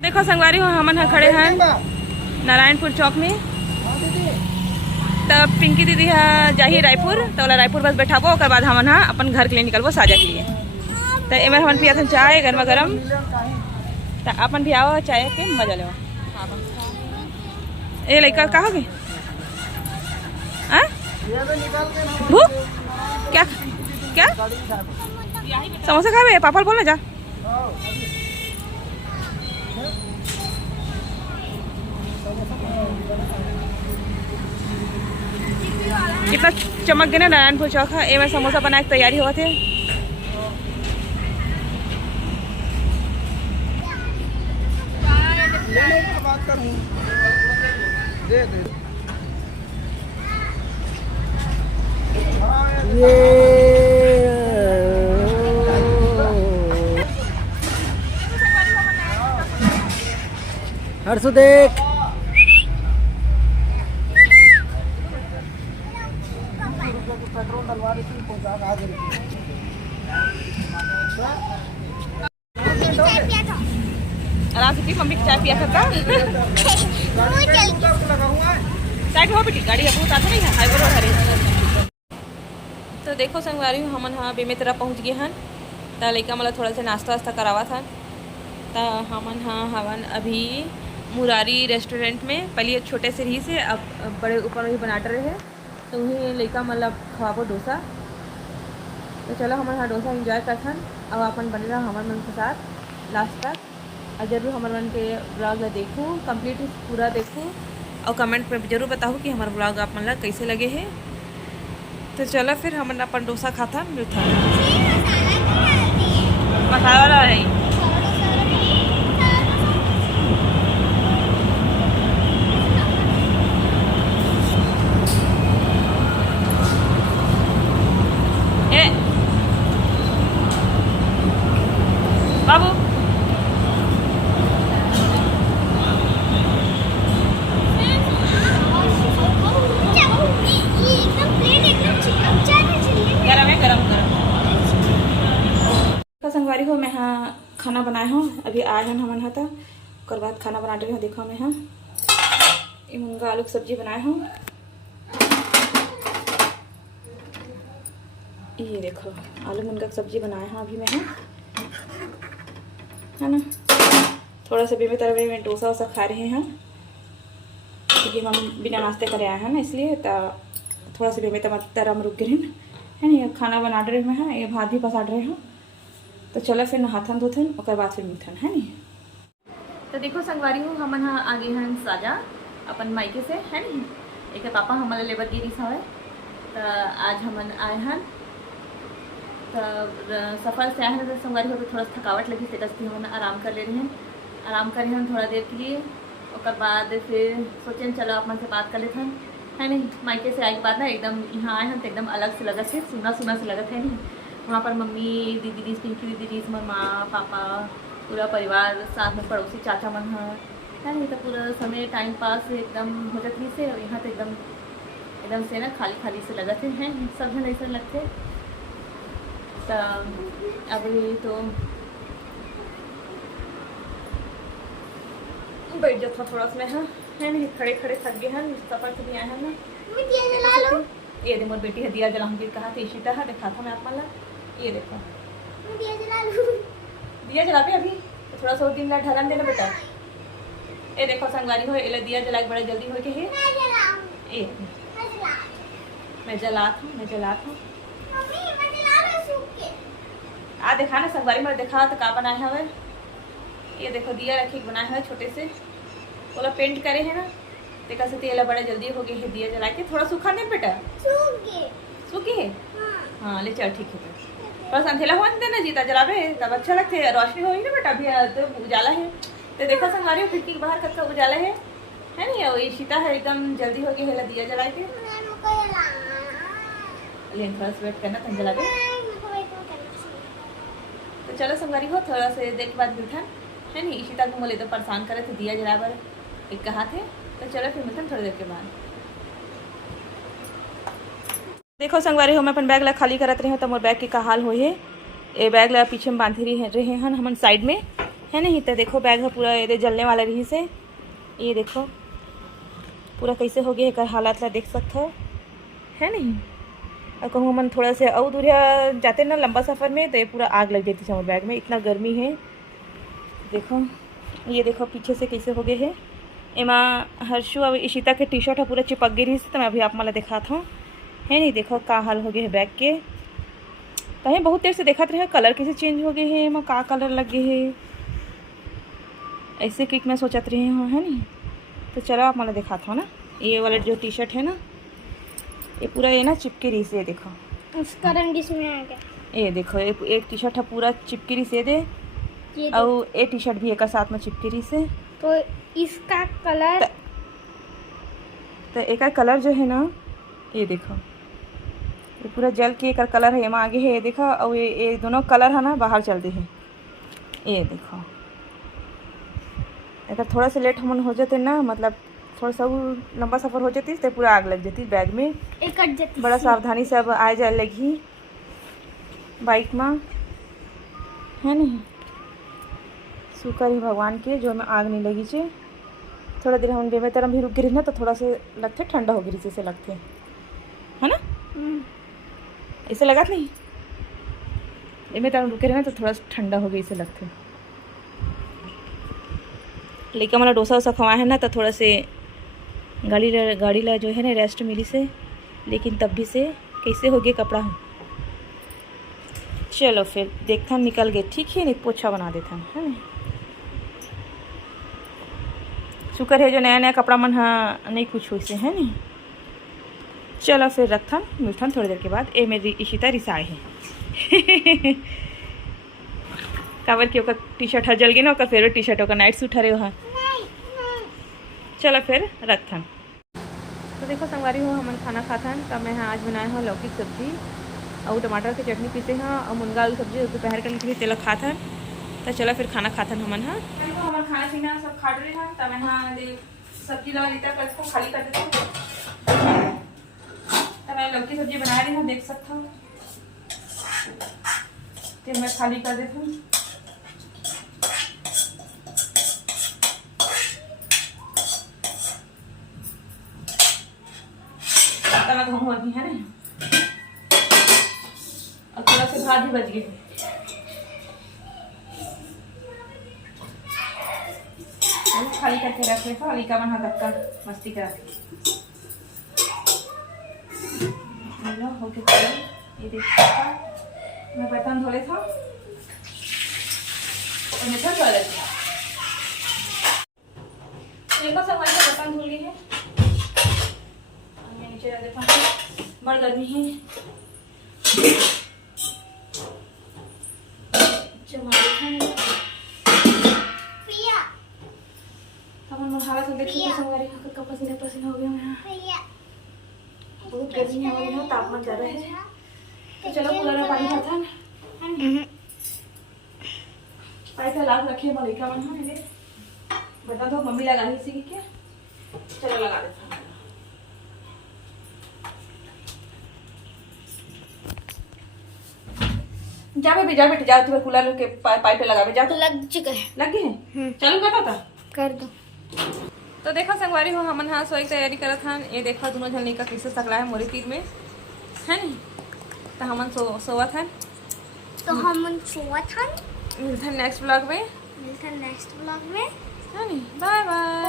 देखो संगवारी हो हमन ह खड़े हैं नारायणपुर चौक में। तब पिंकी दीदी जाही रायपुर तो वाला रायपुर बस बैठाबो और बाद हमन अपन घर के लिए निकलबो साजा के लिए। तो एम हमन पिया चाय गर्मा गर्म। तो अपन भी आओ चाय के मजा लो। ये लड़का कहाँ गए? भूख क्या क्या समोसा खावे? पापड़ बोल ना जा। कितना चमक गया ना नारायणपुर चौक है। ए में समोसा बनाने की तैयारी हुआ थे। हर्षु देख पेट्रोल डलवा रही थी आराम से पी। मम्मी चाय पिया था साइड हो बेटी गाड़ी बहुत आता नहीं है हाईवे रोड हरे। तो देखो संगवारी हूँ हमन हाँ बेमेतरा पहुँच गए हैं। तो लड़का मतलब थोड़ा सा नाश्ता वास्ता करावा था। तो हमन हाँ हवन अभी मुरारी रेस्टोरेंट में पहले छोटे से रही से अब बड़े ऊपर ही बनाते रहे हैं। तो वही लड़का मतलब खवाबो डोसा। तो चलो हमारे यहाँ डोसा इंजॉय करथन अब अपन बने रहा हमारे मन के साथ लास्ट तक। और जरूर हमारे मन के ब्लॉग देखूँ कंप्लीट पूरा देखूँ और कमेंट में जरूर बताऊँ कि हमारा ब्लॉग आप मतलब कैसे लगे हैं। तो चलो फिर हम अपन डोसा खाता मिलता मसाला वाला है। बाबू गरम है गरम गरम। संगवारी हो मैं हाँ खाना बनाए हूँ अभी आए हैं हमन था। और बाद खाना बना रही हूँ। देखो मैं हाँ मुनगा आलू की सब्जी बनाए हूँ। ये देखो आलू मुनगा की सब्जी बनाए हैं अभी मैं हाँ है ना। थोड़ा सा बेमे तरह में डोसा वोसा खा रहे हैं क्योंकि हम बिना नाश्ते करे आए हैं ना इसलिए। तो थोड़ा सा बेमे तरह में रुक गए है ना। खाना बना रहे में है ये भात भी पसाड़ रहे हैं। तो चलो फिर नहाथन धोथन और बाद फिर मिथन है नहीं। तो देखो संगवारी हूँ हमन हाँ आगे हैं साजा अपन मायके से है नहीं। एक पापा हमारे लेबर गिरी हवे। तो आज हमन आए हैं तो सफ़र से आए हैं। तो संगवारी हो तो थोड़ा थकावट लगी से कसती हम आराम कर ले रहे हैं। आराम कर रहे हैं थोड़ा देर के लिए और बाद फिर सोचें चलो अपन से बात कर लेते हैं है नहीं। मायके से आए के बाद ना एकदम यहाँ आए हैं तो एकदम अलग से लगत है सुना सुना से लगत है नहीं। वहाँ पर मम्मी दीदी पिंकी दीदी हमारे माँ पापा पूरा परिवार साथ में पड़ोसी चाचा मन है नहीं। तो पूरा समय टाइम पास एकदम हो जाती से और यहाँ तो एकदम से ना खाली खाली से लगत है सब जन ऐसा लगते। तो अभी तो बैठ जाता थोड़ा सा है नहीं। खड़े खड़े थक गए हैं सफर से भी आए हैं ना। ये देखो बेटी है दिया जला हमके कहा थी शीटा है देखा था मैं आप मतलब ये देखो दिया जला पे अभी तो थोड़ा सा दिन ढलन देना बेटा। ये देखो संगवारी हो ये दिया जला के बड़ा जल्दी हो के है ये मैं जलात हूँ आ देखा ना संगवारी में देखा तो का बनाया है हवे। ये देखो दिया रखे बनाया है छोटे से बोला पेंट करे है ना। देखा से तेला बड़ा जल्दी हो गया है दिया जला के। थोड़ा सूखा नहीं बेटा सूखे है हाँ ले चल ठीक है। बस अंधेला हुआ देना जीता जलावे तब अच्छा लगते है रोशनी होगी ना बेटा। अभी तो उजाला है तो देखो संगवारी खिड़की के बाहर कब उजाला है नहीं। ये शीता है एकदम जल्दी हो गया है दिया जला के। थोड़ा सा वेट करना तन जला के। तो चलो संगवारी हो थोड़ा से देर के बाद मिलता है नहीं। ईशिता को मोले तो परेशान करे थे दिया जला पर एक कहा थे। तो चलो फिर मिलते हैं थोड़ी देर के बाद। देखो संगवारी हो मैं अपन बैग ला खाली करत रहे तो मोर बैग के का हाल हो है। ए बैग ला पीछे में बांधे रहे हैं हमन साइड में है नहीं। तो देखो बैग है पूरा ये जलने वाला रही से, ये देखो पूरा कैसे हो गया एक हालात ला देख सकते हो, है नहीं। और कहूँ मन थोड़ा से और दूरिया जाते ना लंबा सफ़र में तो ये पूरा आग लग जाती है बैग में, इतना गर्मी है। देखो ये देखो पीछे से कैसे हो गए है। एमा हर्षु और इशिता के टी शर्ट है पूरा चिपक गई रही, तो मैं अभी आप मला दिखाता हूँ, है नहीं। देखो का हाल हो गए है बैग के। कहीं बहुत देर से देखा रहे कलर कैसे चेंज हो गए है, एमा का कलर लग गए है ऐसे क्लिक मैं सोचत रही हूँ, है नहीं। तो चलो आप मला दिखाता हूँ ना, ये वाला जो टी शर्ट है ना ये पूरा ये ना चिपकी रही से, देखो उसका रंग इसमें आ गया। ये देखो एक टी शर्ट है पूरा चिपकी रही से दे, और ये टी शर्ट भी एक साथ में चिपकी रही से। तो इसका कलर तो एक कलर जो है ना ये देखो ये पूरा जल के एक कलर है एमा आगे है, ये देखो। और ये दोनों कलर है ना बाहर चलते हैं, ये देखो। अगर थोड़ा सा लेट हमन हो जाते ना, मतलब थोड़ा सा लंबा सफ़र हो जाती तो पूरा आग लग जाती बैग में। एक कट जाती बड़ा सावधानी से अब आ जाए लगी बाइक में, है नहीं। शुक्र है भगवान के जो हमें आग नहीं लगी चे। थोड़ा देर हम बेमेतरम भी रुक गिरी ना तो थोड़ा से लगते ठंडा हो गिरी से लगते, है ना। ऐसे लगा नहीं बेमेतरम रुके रहे ना तो थोड़ा सा ठंडा हो गई से लगते। लेकिन हमारा डोसा वोसा खवा है ना तो थोड़ा से गाड़ी ला जो है ना रेस्ट मिली से, लेकिन तब भी से कैसे हो गए कपड़ा। चलो फिर देखता निकल गए, ठीक है नहीं पोछा बना देता है ना। शुक्र है जो नया नया कपड़ा मन हाँ नहीं कुछ हुई से, है नहीं। चलो फिर रखता मिलता थोड़ी देर के बाद। ये मेरी इशिता रिसाई है कावर की ओकर टी शर्ट जल गई ना, ओकर फेवरेट टी शर्ट ओकर नाइट सूट हरे वहाँ। चलो फिर रखथन। तो देखो संगवारी हो हमन खाना खाथन। तब मैं आज बनाए हूँ लौकी की सब्जी और टमाटर की चटनी पीसे हैं और मुनगा आलू सब्जी दोपहर के लिए तेल खाथन। तो चलो फिर खाना खाथन हमन। हाँ हमन खाना पीना सब खा रहे हैं। तब यहाँ सब्जी ला लेता कर खाली कर देता हूँ। तब मैं लौकी सब्जी बना रही हूँ, देख सकता हूँ। फिर मैं खाली कर देता हूँ। तवा धो अभी, है ना। और थोड़ा से भात भी बच गए, खाली करके रख लेता हूँ। का बना तब का मस्ती करा हो गया। ये देखा मैं बर्तन धो लेता हूँ और मैं धो लेती हूँ। देखो सब हमारे बर्तन धुल गए हैं। मैं नीचे रख देता हूँ, बड़ गर्मी है। हालत देख सकते पसीना पसीना हो गया मैं। बहुत गर्मी है हमारे यहाँ, तापमान ज़्यादा है। तो चलो कूलर में पानी भरता है। पाइप लाग रखे मलिका मन मेरे बता दो मम्मी लगा रही थी क्या। चलो लगा देता हूँ। जा बेबी जा बेटी जाओ, तुम्हें कूलर के पाइप पे लगा जा। लग चुका है, लग गए हैं। चलो करता था कर दो। तो देखो संगवारी हो हमन हाँ सोई तैयारी करत हन। ये देखो दोनों जन का कैसे सकला है मोरे तीर में, है नहीं। तो हमन सोवत हन। तो हम सोवत हन। मिलते हैं नेक्स्ट ब्लॉग में, है नहीं। Bye bye.